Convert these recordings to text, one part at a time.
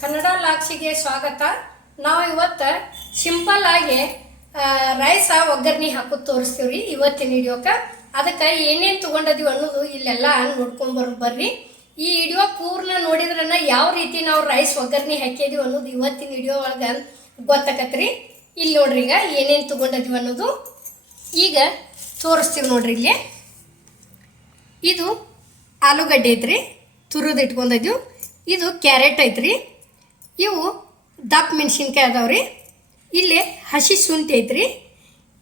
ಕನ್ನಡ ಲಾಕ್ಸಿಗೆ ಸ್ವಾಗತ. ನಾವು ಇವತ್ತು ಸಿಂಪಲ್ ಆಗಿ ರೈಸ ಒಗ್ಗರಣೆ ಹಾಕೋದು ತೋರಿಸ್ತೀವ್ರಿ ಇವತ್ತಿನ ವಿಡಿಯೋಕ್ಕೆ. ಅದಕ್ಕೆ ಏನೇನು ತೊಗೊಂಡಿದ್ದೀವಿ ಅನ್ನೋದು ಇಲ್ಲೆಲ್ಲ ಬರ್ರಿ. ಈ ವಿಡಿಯೋ ಪೂರ್ಣ ನೋಡಿದ್ರನ್ನ ಯಾವ ರೀತಿ ನಾವು ರೈಸ್ ಒಗ್ಗರಣೆ ಹಾಕಿದೀವಿ ಅನ್ನೋದು ಇವತ್ತಿನ ವಿಡಿಯೋ ಒಳಗೆ ಗೊತ್ತಾಕತ್ರಿ. ಇಲ್ಲಿ ನೋಡ್ರಿ ಈಗ ಏನೇನು ತೊಗೊಂಡಿದ್ದೀವಿ ಅನ್ನೋದು ಈಗ ತೋರಿಸ್ತೀವಿ ನೋಡ್ರಿ. ಇಲ್ಲಿ ಇದು ಆಲೂಗಡ್ಡೆ ಐತ್ರಿ, ತುರಿದು ಇಟ್ಕೊಂಡಿದ್ದೀವಿ. ಇದು ಕ್ಯಾರೆಟ್ ಐತ್ರಿ, ಇವು ದಪ್ಪ ಮೆಣಸಿನ್ಕಾಯಿ ಅದಾವ್ರಿ. ಇಲ್ಲಿ ಹಸಿ ಶುಂಠಿ ಐತ್ರಿ,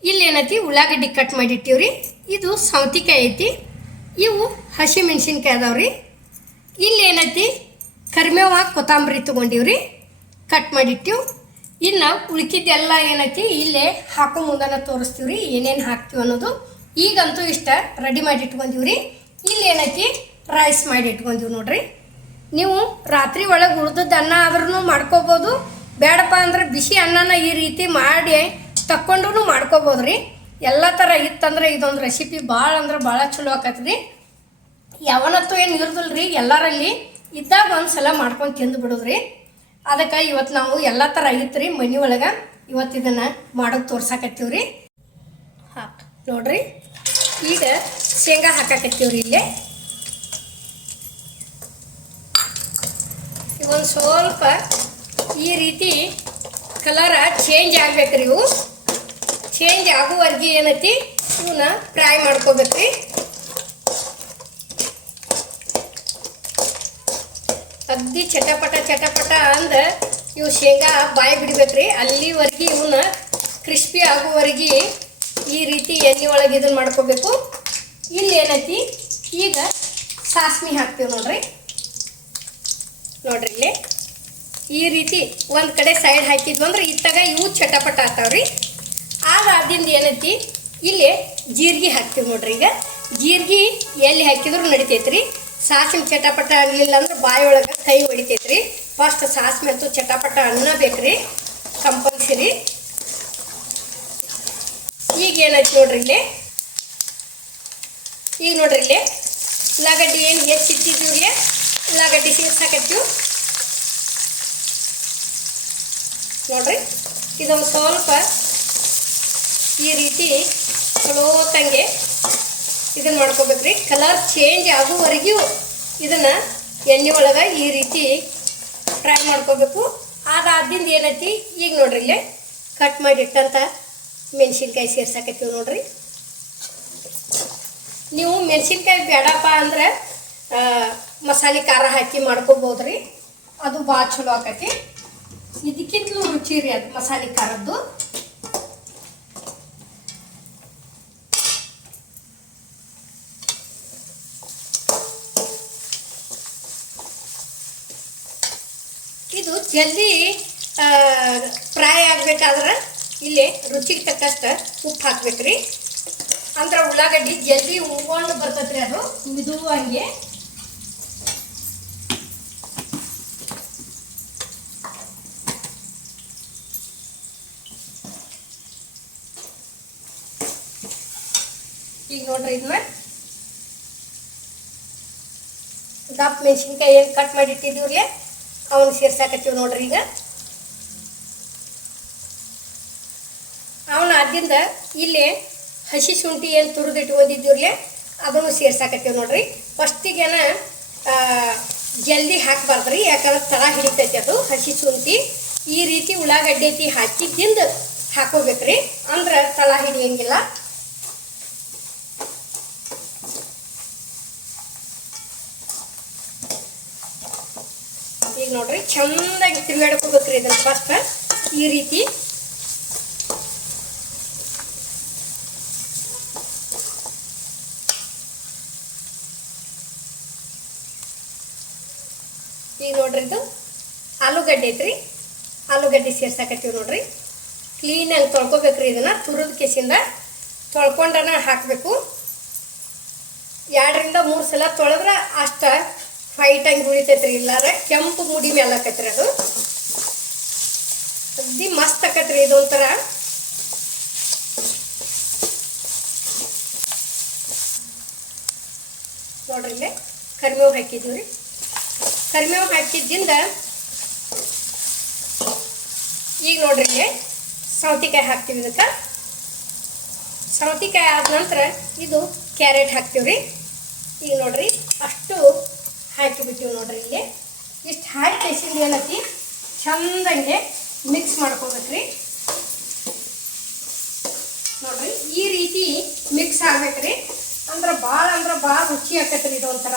ಇಲ್ಲಿ ಏನೈತಿ ಉಳ್ಳಾಗಡ್ಡಿ ಕಟ್ ಮಾಡಿಟ್ಟಿವ್ರಿ. ಇದು ಸೌತಿಕಾಯಿ ಐತಿ, ಇವು ಹಸಿ ಮೆಣಸಿನ್ಕಾಯಿ ಅದಾವ್ರಿ. ಇಲ್ಲಿ ಏನೈತಿ ಕರಿಬೇವ ಕೊತ್ತಂಬರಿ ತೊಗೊಂಡಿವ್ರಿ, ಕಟ್ ಮಾಡಿಟ್ಟಿವು. ಇನ್ನು ಉಳ್ಕಿದ್ದೆಲ್ಲ ಏನೈತಿ ಇಲ್ಲೇ ಹಾಕೋ ಮುಂದನ ತೋರಿಸ್ತೀವ್ರಿ ಏನೇನು ಹಾಕ್ತೀವಿ ಅನ್ನೋದು. ಈಗಂತೂ ಇಷ್ಟ ರೆಡಿ ಮಾಡಿ ಇಟ್ಕೊಂಡಿವ್ರಿ. ಇಲ್ಲಿ ಏನೈತಿ ರೈಸ್ ಮಾಡಿ ಇಟ್ಕೊಂಡಿವಿ ನೋಡ್ರಿ. ನೀವು ರಾತ್ರಿ ಒಳಗೆ ಉಳ್ದದ್ದು ಅನ್ನ ಆದ್ರೂ ಮಾಡ್ಕೋಬೋದು, ಬೇಡಪ್ಪ ಅಂದ್ರೆ ಬಿಸಿ ಅನ್ನನ ಈ ರೀತಿ ಮಾಡಿ ತಕ್ಕೊಂಡು ಮಾಡ್ಕೋಬೋದು ರೀ. ಎಲ್ಲ ಥರ ಇತ್ತಂದ್ರೆ ಇದೊಂದು ರೆಸಿಪಿ ಭಾಳ ಅಂದ್ರೆ ಭಾಳ ಚಲೋ ಆಕತ್ರಿ. ಯಾವನತ್ತೂ ಏನು ಇರೋದಿಲ್ಲ ರೀ, ಎಲ್ಲರಲ್ಲಿ ಇದ್ದಾಗ ಒಂದು ಸಲ ಮಾಡ್ಕೊಂಡು ತಿಂದು ಬಿಡೋದ್ರಿ. ಅದಕ್ಕೆ ಇವತ್ತು ನಾವು ಎಲ್ಲ ಥರ ಇತ್ತು ರೀ ಮನೆ ಒಳಗೆ. ಇವತ್ತು ಇದನ್ನು ಮಾಡೋದು ತೋರ್ಸಾಕತ್ತೀವ್ರಿ. ನೋಡ್ರಿ, ಈಗ ಶೇಂಗಾ ಹಾಕಾಕತ್ತೀವ್ರಿ. ಇಲ್ಲೇ ಒಂದು ಸ್ವಲ್ಪ ಈ ರೀತಿ ಕಲರ ಚೇಂಜ್ ಆಗ್ಬೇಕ್ರಿ. ಇವು ಚೇಂಜ್ ಆಗುವವರೆಗೆ ಏನೈತಿ ಇವನ್ನ ಫ್ರೈ ಮಾಡ್ಕೋಬೇಕ್ರಿ. ಅಗ್ದಿ ಚಟಪಟ ಅಂದ ಇವು ಶೇಂಗಾ ಬಾಯಿ ಬಿಡ್ಬೇಕ್ರಿ. ಅಲ್ಲಿವರೆಗೆ ಇವನ್ನ ಕ್ರಿಸ್ಪಿ ಆಗುವವರೆಗೆ ಈ ರೀತಿ ಎಣ್ಣೆ ಒಳಗೆ ಇದನ್ನು ಮಾಡ್ಕೋಬೇಕು. ಇಲ್ಲಿ ಏನೈತಿ ಈಗ ಸಾಸ್ಮಿ ಹಾಕ್ತೀವಿ ನೋಡ್ರಿ. ನೋಡ್ರಿ ಇಲ್ಲಿ ಈ ರೀತಿ ಒಂದು ಕಡೆ ಸೈಡ್ ಹಾಕಿದ್ವು ಅಂದ್ರೆ ಇತ್ತಾಗ ಇವು ಚಟಪಟ ಆಗ್ತಾವ್ರಿ. ಅದಾದಿಂದ ಏನೈತಿ ಇಲ್ಲಿ ಜೀರಿಗೆ ಹಾಕ್ತೀವಿ ನೋಡ್ರಿ. ಈಗ ಜೀರಿಗೆ ಎಲ್ಲಿ ಹಾಕಿದ್ರು ನಡಿತೈತ್ರಿ. ಸಾಸಿವೆ ಚಟಪಟ ಆಗಲಿಲ್ಲ ಅಂದ್ರೆ ಬಾಯಿ ಒಳಗೆ ಕೈ ಹೊಡಿತೈತ್ರಿ. ಫಸ್ಟ್ ಸಾಸಿವೆ ಅಂತೂ ಚಟಪಟ ಅನ್ನಬೇಕ್ರಿ, ಕಂಪಲ್ಸರಿ. ಈಗ ಏನೈತಿ ನೋಡ್ರಿ ಇಲ್ಲಿ, ಈಗ ನೋಡ್ರಿ ಇಲ್ಲಿ ಉಳ್ಳಾಗಡ್ಡಿ ಏನು ಹೆಚ್ಚಿಟ್ಟಿದ್ದೀವಿ ಇಲ್ಲಿ ಉಳ್ಳಾಗಡ್ಡಿ ಸೇರ್ಸಾಕತ್ತೀವಿ ನೋಡ್ರಿ. ಇದೊಂದು ಸ್ವಲ್ಪ ಈ ರೀತಿ ಚಲೋತಂಗೆ ಇದನ್ನು ಮಾಡ್ಕೋಬೇಕ್ರಿ. ಕಲರ್ ಚೇಂಜ್ ಆಗುವವರೆಗೂ ಇದನ್ನು ಎಣ್ಣೆ ಒಳಗೆ ಈ ರೀತಿ ಫ್ರೈ ಮಾಡ್ಕೋಬೇಕು. ಅದಾದಿಂದ ಏನೈತಿ ಈಗ ನೋಡ್ರಿ ಇಲ್ಲಿ ಕಟ್ ಮಾಡಿಟ್ಟಂಥ ಮೆಣಸಿನ್ಕಾಯಿ ಸೇರ್ಸಾಕತ್ತೀವಿ ನೋಡ್ರಿ. ನೀವು ಮೆಣಸಿನ್ಕಾಯಿ ಬೇಡಪ್ಪ ಅಂದ್ರೆ ಮಸಾಲೆ ಖಾರ ಹಾಕಿ ಮಾಡ್ಕೋಬೋದ್ರಿ, ಅದು ಭಾಳ ಚಲೋ ಆಕತಿ. ಇದಕ್ಕಿಂತಲೂ ರುಚಿ ರೀ ಅದು ಮಸಾಲೆ ಖಾರದ್ದು. ಇದು ಜಲ್ದಿ ಫ್ರೈ ಆಗ್ಬೇಕಾದ್ರೆ ಇಲ್ಲಿ ರುಚಿಗೆ ತಕ್ಕಷ್ಟು ಉಪ್ಪು ಹಾಕ್ಬೇಕ್ರಿ. ಅಂದ್ರೆ ಉಳ್ಳಾಗಡ್ಡಿ ಜಲ್ದಿ ಉಳ್ಕೊಂಡು ಬರ್ತೈತ್ರಿ, ಅದು ಮಿದುವಾಗೆ. ಈಗ ನೋಡ್ರಿ ಇದನ್ನ ದಪ್ಪ ಮೆಣಸಿನ್ಕಾಯಿ ಏನು ಕಟ್ ಮಾಡಿ ಇಟ್ಟಿದ್ದೀವ್ರಿ ಅವನ್ನ ಸೇರ್ಸಾಕತ್ತೀವಿ ನೋಡ್ರಿ. ಈಗ ಅವನ ಅದಿಂದ ಇಲ್ಲಿ ಹಸಿ ಶುಂಠಿ ಏನು ತುರಿದಿಟ್ಟು ಓದಿದ್ದೀವ್ರಿ ಅದನ್ನು ಸೇರ್ಸಾಕತ್ತೀವಿ ನೋಡ್ರಿ. ಫಸ್ಟಿಗೆನ ಜಲ್ದಿ ಹಾಕಬಾರ್ದ್ರಿ, ಯಾಕಂದ್ರೆ ತಳ ಹಿಡಿತೈತಿ ಅದು ಹಸಿ ಶುಂಠಿ. ಈ ರೀತಿ ಉಳ್ಳಾಗಡ್ಡಿ ಐತಿ ಹಾಕಿದ್ದಿಂದ ಹಾಕೋಬೇಕ್ರಿ, ಅಂದ್ರೆ ತಳ ಹಿಡಿಯಂಗಿಲ್ಲ. ಈಗ ನೋಡ್ರಿ ಚಂದಾಗಿ ತಿರುಗಾಡ್ಕೋಬೇಕ್ರಿ ಇದನ್ನು ಫಸ್ಟ್ ಈ ರೀತಿ. ಈಗ ನೋಡ್ರಿ ಇದು ಆಲೂಗಡ್ಡೆ ಐತ್ರಿ, ಆಲೂಗಡ್ಡೆ ಸೇರ್ಸಾಕತ್ತೀವಿ ನೋಡ್ರಿ. ಕ್ಲೀನಾಗಿ ತೊಳ್ಕೊಬೇಕ್ರಿ. ಇದನ್ನು ತುರಿದ ಕೆಸಿಂದ ತೊಳ್ಕೊಂಡನ ಹಾಕಬೇಕು. 2 ರಿಂದ 3 ಸಲ ತೊಳೆದ್ರೆ ಅಷ್ಟು ಫೈಟಾಗಿ ಉಳಿತೈತ್ರಿ. ಇಲ್ಲಾರ ಕೆಂಪು ಮುಡಿ ಮೇಲೆ ಆಕತ್ರಿ, ಅದು ಅಗ್ದಿ ಮಸ್ತ್ ಆಕತ್ರಿ. ಇದೊಂಥರ ನೋಡ್ರಿ ಇಲ್ಲೇ ಕರಿಬೇವು ಹಾಕಿದ್ದೀವಿ ರೀ. ಕರಿಬೇವು ಹಾಕಿದ್ದಿಂದ ಈಗ ನೋಡ್ರಿ ಇಲ್ಲಿ ಸೌತೆಕಾಯಿ ಹಾಕ್ತೀವಿ. ಇದಕ್ಕೆ ಸೌತೆಕಾಯಿ ಆದ ನಂತರ ಇದು ಕ್ಯಾರೆಟ್ ಹಾಕ್ತೀವಿ ರೀ. ಈಗ ನೋಡ್ರಿ ಅಷ್ಟು ಹಾಕಿಬಿಟ್ಟಿವಿ ನೋಡ್ರಿ. ಇಲ್ಲಿ ಇಷ್ಟು ಹಾಕಿ ಕೈಸಿಂದ ಏನೈತಿ ಚಂದಂಗೆ ಮಿಕ್ಸ್ ಮಾಡ್ಕೋಬೇಕ್ರಿ. ನೋಡ್ರಿ ಈ ರೀತಿ ಮಿಕ್ಸ್ ಆಗ್ಬೇಕ್ರಿ. ಅಂದ್ರೆ ಭಾಳ ರುಚಿ ಆಕತ್ರಿ ಇದು ಒಂಥರ.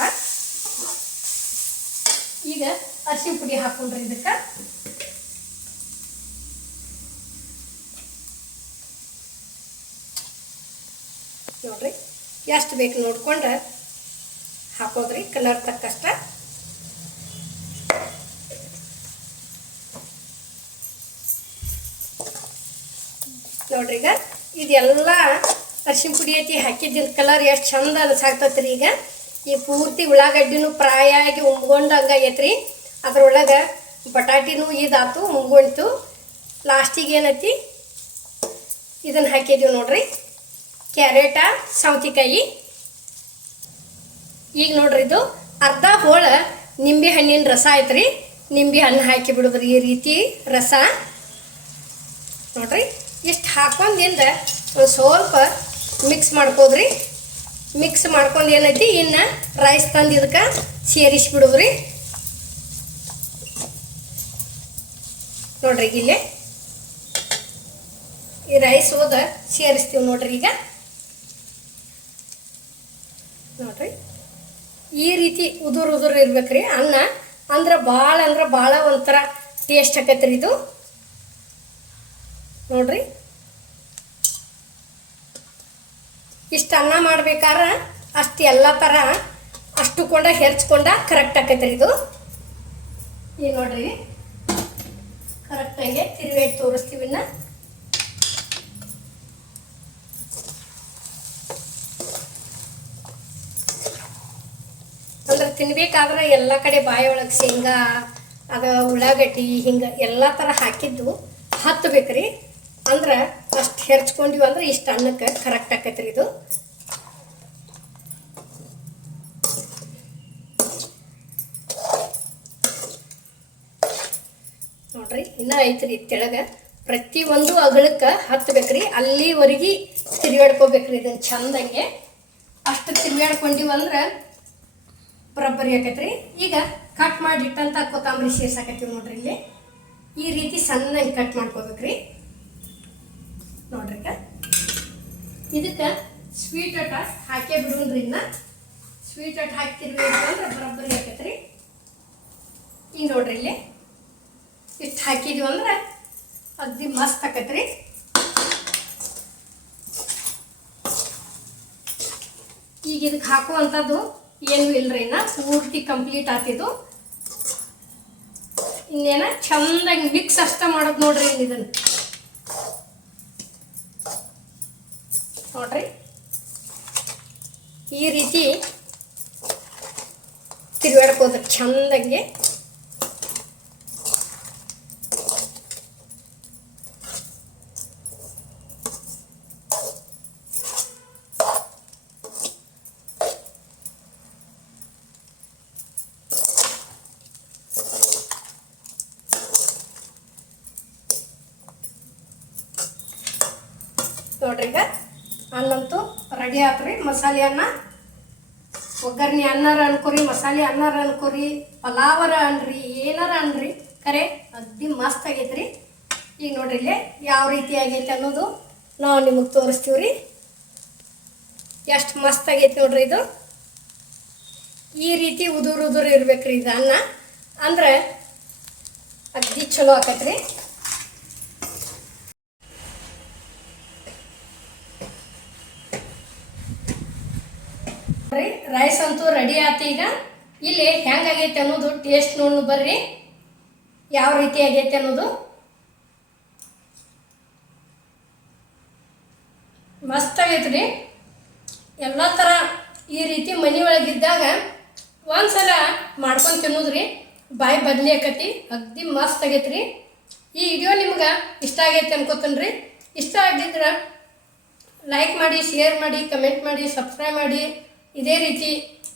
ಈಗ ಅರಿಶಿನ ಪುಡಿ ಹಾಕೊಂಡ್ರಿ ಇದಕ್ಕೆ. ನೋಡ್ರಿ ಎಷ್ಟು ಬೇಕು ನೋಡ್ಕೊಂಡು ಹಾಕೋದ್ರಿ, ಕಲರ್ ತಕ್ಕಷ್ಟ. ನೋಡ್ರಿ ಈಗ ಇದೆಲ್ಲ ಅರಿಶಿನ ಪುಡಿ ಐತಿ ಹಾಕಿದ್ದಿನ ಕಲರ್ ಎಷ್ಟು ಚಂದ ಅನ್ಸಾಕ್ತತ್ರಿ. ಈಗ ಈ ಪೂರ್ತಿ ಉಳ್ಳಾಗಡ್ಡಿನೂ ಫ್ರೈ ಆಗಿ ಉಮ್ಗೊಂಡಂಗೆ ಆಗೈತ್ರಿ. ಅದ್ರೊಳಗೆ ಬಟಾಟಿನೂ ಇದಾತು ಉಮ್ಗೊಂತು. ಲಾಸ್ಟಿಗೆ ಏನೈತಿ ಇದನ್ನು ಹಾಕಿದ್ದೀವಿ ನೋಡ್ರಿ, ಕ್ಯಾರೆಟ ಸೌತೆಕಾಯಿ. ಈಗ ನೋಡ್ರಿ ಇದು ಅರ್ಧ ಹೋಳ ನಿಂಬೆ ಹಣ್ಣಿನ ರಸ ಐತ್ರಿ. ನಿಂಬೆ ಹಣ್ಣು ಹಾಕಿ ಬಿಡೋದ್ರಿ ಈ ರೀತಿ ರಸ. ನೋಡ್ರಿ ಇಷ್ಟು ಹಾಕೊಂಡಿಂದ ಒಂದು ಸ್ವಲ್ಪ ಮಿಕ್ಸ್ ಮಾಡ್ಕೋದ್ರಿ. ಮಿಕ್ಸ್ ಮಾಡ್ಕೊಂಡು ಏನೈತಿ ಇನ್ನು ರೈಸ್ ತಂದು ಇದಕ್ಕೆ ಸೇರಿಸ್ಬಿಡೋದ್ರಿ. ನೋಡ್ರಿ ಇಲ್ಲೇ ಈ ರೈಸ್ ಹೋದ ಸೇರಿಸ್ತೀವಿ ನೋಡ್ರಿ. ಈಗ ನೋಡ್ರಿ ಈ ರೀತಿ ಉದುರು ಇರ್ಬೇಕ್ರಿ ಅನ್ನ. ಅಂದ್ರೆ ಭಾಳ ಒಂಥರ ಟೇಸ್ಟ್ ಆಕೈತ್ರಿ ಇದು. ನೋಡ್ರಿ ಇಷ್ಟು ಅನ್ನ ಮಾಡ್ಬೇಕಾದ್ರೆ ಅಷ್ಟು ಎಲ್ಲ ಥರ ಅಷ್ಟು ಹೆರ್ಚ್ಕೊಂಡ ಕರೆಕ್ಟ್ ಆಕೈತ್ರಿ ಇದು. ಈಗ ನೋಡ್ರಿ ಕರೆಕ್ಟಾಗಿ ತಿರುವೇಟ್ ತೋರಿಸ್ತೀವಿ. ಇನ್ನು ಅಂದ್ರೆ ತಿನ್ಬೇಕಾದ್ರೆ ಎಲ್ಲ ಕಡೆ ಬಾಯಿ ಒಳಗೆ ಶೇಂಗಾ ಅದು ಉಳ್ಳಾಗಡ್ಡಿ ಹಿಂಗೆ ಎಲ್ಲ ಥರ ಹಾಕಿದ್ದು ಹತ್ತಬೇಕ್ರಿ. ಅಂದ್ರೆ ಅಷ್ಟು ಹೆರ್ಚ್ಕೊಂಡಿವಿ ಅಂದ್ರೆ ಇಷ್ಟು ಅನ್ನಕ್ಕೆ ಕರೆಕ್ಟ್ ಆಕೈತ್ರಿ ಇದು. ನೋಡ್ರಿ ಇನ್ನೂ ಐತ್ರಿ ತೆಳಗೆ ಪ್ರತಿಯೊಂದು ಅಗಳಕ್ಕೆ ಹತ್ತಬೇಕ್ರಿ. ಅಲ್ಲಿವರೆಗೆ ತಿರುಗಾಡ್ಕೋಬೇಕ್ರಿ ಇದನ್ನು ಚಂದಂಗೆ. ಅಷ್ಟು ತಿರುಗಾಡ್ಕೊಂಡಿವಿ ಅಂದ್ರೆ ಬರೋಬ್ಬರಿ ಆಕೈತ್ರಿ. ಈಗ ಕಟ್ ಮಾಡಿಟ್ಟಂತ ಕೊತ್ತಂಬರಿ ಸೇರ್ಸಾಕತ್ತೀವಿ ನೋಡ್ರಿ. ಇಲ್ಲಿ ಈ ರೀತಿ ಸಣ್ಣಗೆ ಕಟ್ ಮಾಡ್ಕೋಬೇಕ್ರಿ. ನೋಡ್ರಿ ಇದಕ್ಕೆ ಸ್ವೀಟ್ ಅಟ ಹಾಕೇ ಬಿಡೋಣ್ರಿ. ಇನ್ನು ಸ್ವೀಟ್ ಅಟ್ ಹಾಕ್ತಿರ್ವಿ ಅಂದ್ರೆ ಬರೋಬ್ಬರಿ ಆಕೈತ್ರಿ. ಈಗ ನೋಡ್ರಿ ಇಲ್ಲಿ ಇಷ್ಟು ಹಾಕಿದ್ವಿ ಅಂದ್ರೆ ಅಗ್ದಿ ಮಸ್ತ್ ಆಕೈತ್ರಿ. ಈಗ ಇದಕ್ಕೆ ಹಾಕುವಂಥದ್ದು ಏನೂ ಇಲ್ರಿ. ಇನ್ನು ಪೂರ್ತಿ ಕಂಪ್ಲೀಟ್ ಆಗ್ತಿದ್ದು. ಇನ್ನೇನ ಚಂದಾಗಿ ಮಿಕ್ಸ್ ಅಷ್ಟ ಮಾಡೋದು ನೋಡ್ರಿ. ಇದನ್ನು ನೋಡ್ರಿ ಈ ರೀತಿ ತಿರುಗಾಡ್ಕೋದ್ರಿ ಚಂದಾಗಿ. ನೋಡ್ರಿ ಈಗ ಅನ್ನಂತೂ ರೆಡಿ ಆತ್ರಿ. ಮಸಾಲೆ ಅನ್ನ ಒಗ್ಗರ್ಣಿ ಅನ್ನಾರ ಅನ್ಕೋರಿ, ಮಸಾಲೆ ಅನ್ನಾರ ಅನ್ಕೋರಿ, ಪಲಾವರ ಅನ್ರಿ, ಏನಾರ ಅನ್ರಿ, ಕರೆ ಅಗ್ದಿ ಮಸ್ತ್ ಆಗೈತ್ರಿ. ಈಗ ನೋಡ್ರಿ ಇಲ್ಲೇ ಯಾವ ರೀತಿ ಆಗೈತೆ ಅನ್ನೋದು ನಾವು ನಿಮಗೆ ತೋರಿಸ್ತೀವಿ ರೀ. ಎಷ್ಟು ಮಸ್ತ್ ಆಗೈತೆ ನೋಡ್ರಿ ಇದು. ಈ ರೀತಿ ಉದುರು ಇರ್ಬೇಕ್ರಿ ಇದು ಅನ್ನ. ಅಂದ್ರೆ ಅಗ್ದಿ ಚಲೋ ಆಕೈತ್ರಿ. ರೈಸ್ ಅಂತೂ ರೆಡಿ ಆಯ್ತು. ಈಗ ಇಲ್ಲಿ ಹೆಂಗಾಗೈತೆ ಅನ್ನೋದು ಟೇಸ್ಟ್ ನೋಡು ಬರ್ರಿ, ಯಾವ ರೀತಿ ಆಗೈತೆ ಅನ್ನೋದು. ಮಸ್ತ್ ಆಗೈತ್ರಿ. ಎಲ್ಲ ಥರ ಈ ರೀತಿ ಮನೆ ಒಳಗಿದ್ದಾಗ ಒಂದ್ಸಲ ಮಾಡ್ಕೊಂಡು ತಿನ್ನೋದ್ರಿ ಬಾಯಿ ಬದಲಿ ಆಕತಿ. ಅಗ್ದಿ ಮಸ್ತ್ ಆಗೈತ್ರಿ. ಈ ವಿಡಿಯೋ ನಿಮ್ಗೆ ಇಷ್ಟ ಆಗೈತೆ ಅನ್ಕೋತೇನ್ರಿ. ಇಷ್ಟ ಆಗಿದ್ರೆ ಲೈಕ್ ಮಾಡಿ, ಶೇರ್ ಮಾಡಿ, ಕಮೆಂಟ್ ಮಾಡಿ, ಸಬ್ಸ್ಕ್ರೈಬ್ ಮಾಡಿ, ಇದೇ ರೀತಿ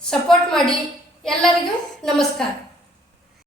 ಸಪೋರ್ಟ್ ಮಾಡಿ. ಎಲ್ಲರಿಗೂ ನಮಸ್ಕಾರ.